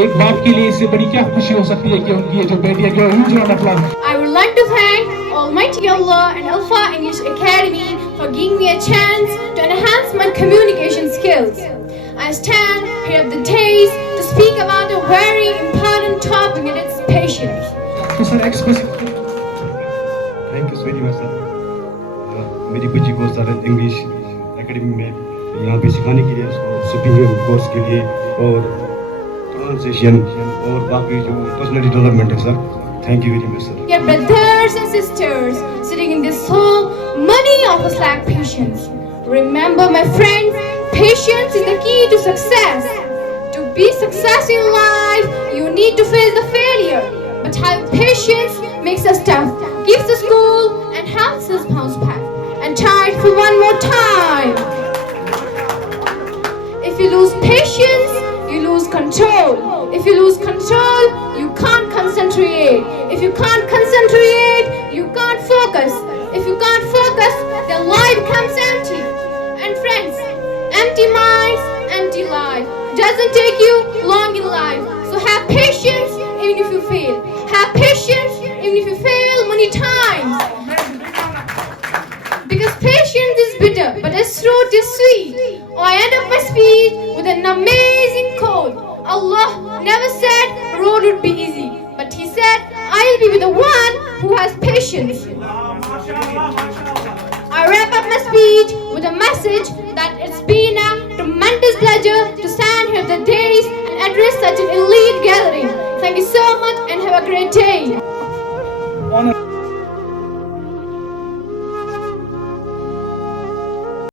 एक बाप के लिए इससे बड़ी क्या खुशी हो सकती है कि उनकी ये जो बेटी है, huge round of applause. I would like to thank Almighty Allah and Alpha English Academy for giving me a chance to enhance my communication skills. I stand here of the days to speak about a very important topic and its patience. तो sir express thank you very much sir. मेरी बच्ची को sir English academy में यहाँ पे सिखाने के लिए, उसको स्पीकिंग कोर्स के लिए और प्रोनाउंसिएशन और बाकी जो पर्सनैलिटी डेवलपमेंट है sir. Thank you very much sir. Dear brothers and sisters sitting in this hall, many of us lack patience. Remember, my friends, patience is the key to success. To be successful in life, you need to face the failure. But having patience makes us tough, keeps us cool, and helps us bounce back. And try it for one more time. If you lose patience, you lose control. If you lose control, you can't concentrate. If you can't concentrate, you can't focus. If you can't focus, then life becomes empty. And friends, empty minds, empty life. Doesn't take you long in life. So have patience even if you fail. Have patience even if you fail many times. Because patience is bitter, but its fruit is sweet. I end up my speech with an amazing quote. Allah never said road would be easy, but He said, I'll be with the one who has patience. I wrap up my speech with a message that it's been a tremendous pleasure to stand here the days and address such an elite gathering. Thank you so much and have a great day. honor